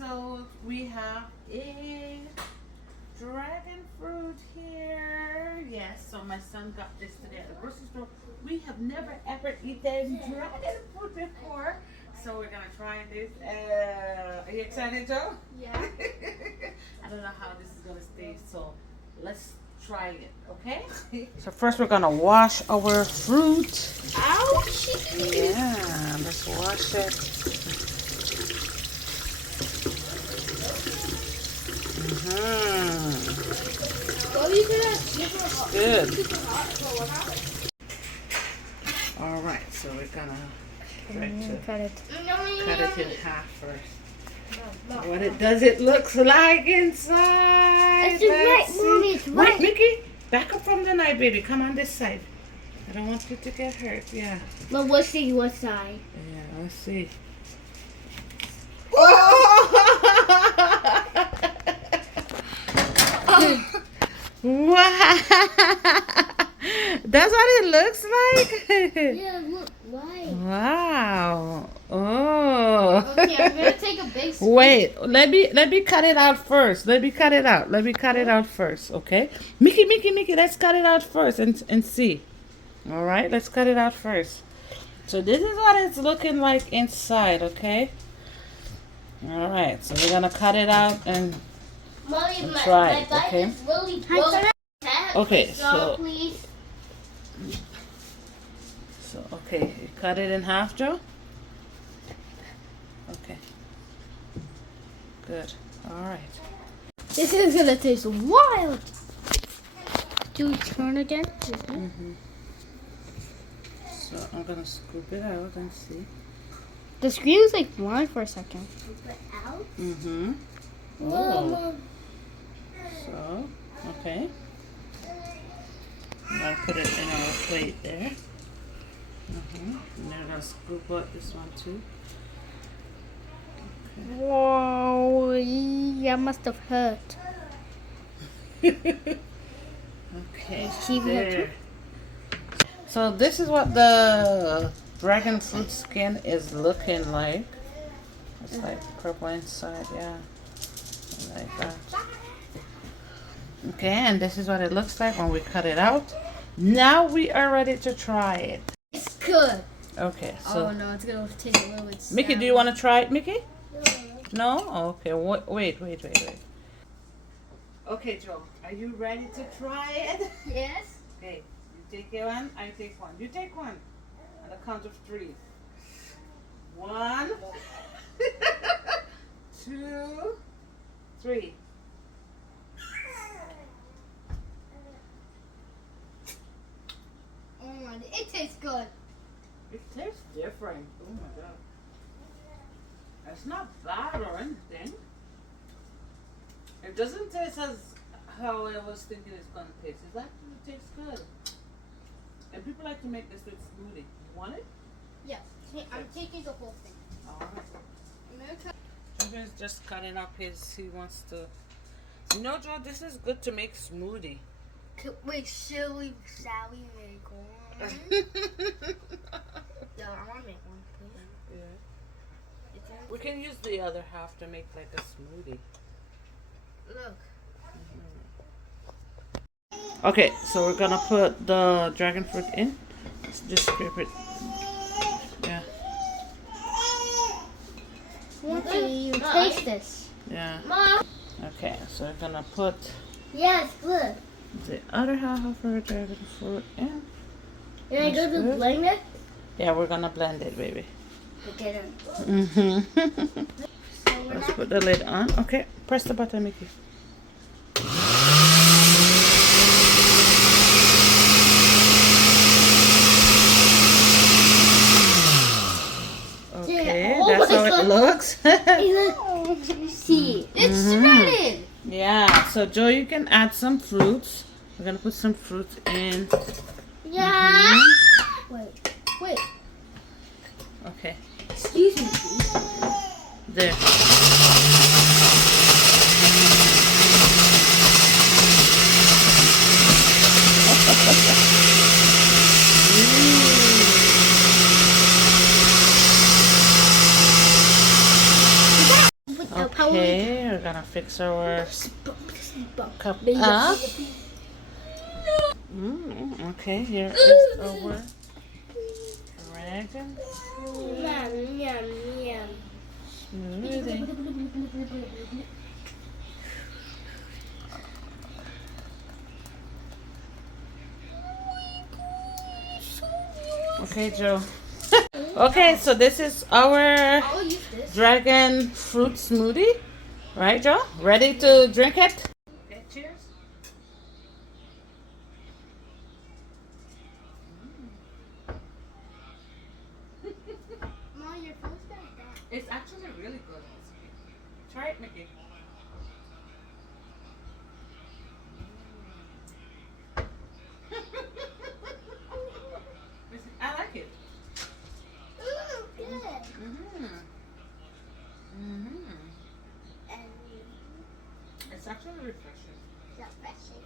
so we have a dragon fruit here. Yes, so my son got this today at the grocery store. We have never ever eaten dragon fruit before, so we're gonna try this. Are you excited, Joe? Yeah. I don't know how this is gonna taste, so let's try it, okay? So first we're gonna wash our fruit. Ouch! Yeah, let's wash it. Good. All right, so we're gonna try to Cut it. cut it in half first. What it does it looks like inside? It's right, Let's see. Mommy, it's Wait, right. Mickey, back up from the knife, baby. Come on this side. I don't want you to get hurt. Yeah. But we'll see what side. Yeah, let's see. Wow. That's what it looks like? Yeah, look, why? Wow. Oh. Okay, I'm gonna take a big scoop. Wait, let me cut it out first. Let me cut it out first, okay? Mickey, let's cut it out first and see. All right, let's cut it out first. So this is what it's looking like inside, okay? All right, so we're gonna cut it out and Mommy, my try it, bite okay? is really broken. Okay, so please. okay, you cut it in half, Joe? Okay. Good. All right. This is gonna taste wild. Do we turn again? Mm-hmm. So I'm gonna scoop it out and see. The screen's like blind for a second. Mm-hmm. Oh. So, okay. I'm gonna put it in our plate there. And then I'm gonna scoop up this one too. Whoa, that must have hurt. Okay, Keep it there. So this is what the dragon fruit skin is looking like. It's like purple inside, yeah. Like that. Okay, and this is what it looks like when we cut it out. Now we are ready to try it. It's good. Okay, so Oh no, it's gonna take a little bit. Mickey, do you want to try it, Mickey? No? Okay, wait. Okay, Joe, are you ready to try it? Yes. Okay, you take one, I take one. You take one. On the count of 3. 1, 2, 3. Oh my, it tastes good. It tastes different. Oh my god. It's not bad or anything. It doesn't taste as how I was thinking it's gonna taste. It actually tastes good. And people like to make this with smoothie. You want it? Yes. I'm taking the whole thing. Alright. Junior's just cutting up he wants to. You know, Joe, this is good to make smoothie. Wait, shall we make one? Yeah, I want to make one, please. Yeah. We can use the other half to make like a smoothie. Look. Okay, so we're gonna put the dragon fruit in. Just scrape it. Yeah. Want to taste this? Yeah. Mom. Okay, so we're gonna put Yes, look. the other half of our dragon fruit in. Can I go That's to good. blend it? Yeah, we're gonna blend it, baby. Okay then. Mm-hmm. So we're Let's not. put the lid on. Okay, press the button, Mickey. Okay, Oh that's my how God. it looks. See, it's Mhm. shredded. Yeah, so Joe, you can add some fruits. We're gonna put some fruits in. Yeah. Wait. Okay, Excuse me, please. there. Okay, we're gonna fix our cup Baby. up. Okay, here is our dragon Yum, yum, yum. smoothie. Okay, Joe. Okay, so this is our I'll use this. dragon fruit smoothie. Right, Joe? Ready to drink it? Okay, cheers. Mom, your phone's back down. It's actually really good. Try it, Mickey. I like it. Good. And It's actually refreshing. refreshing.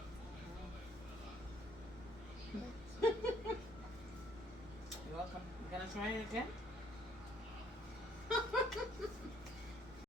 You're welcome. You gonna try it again?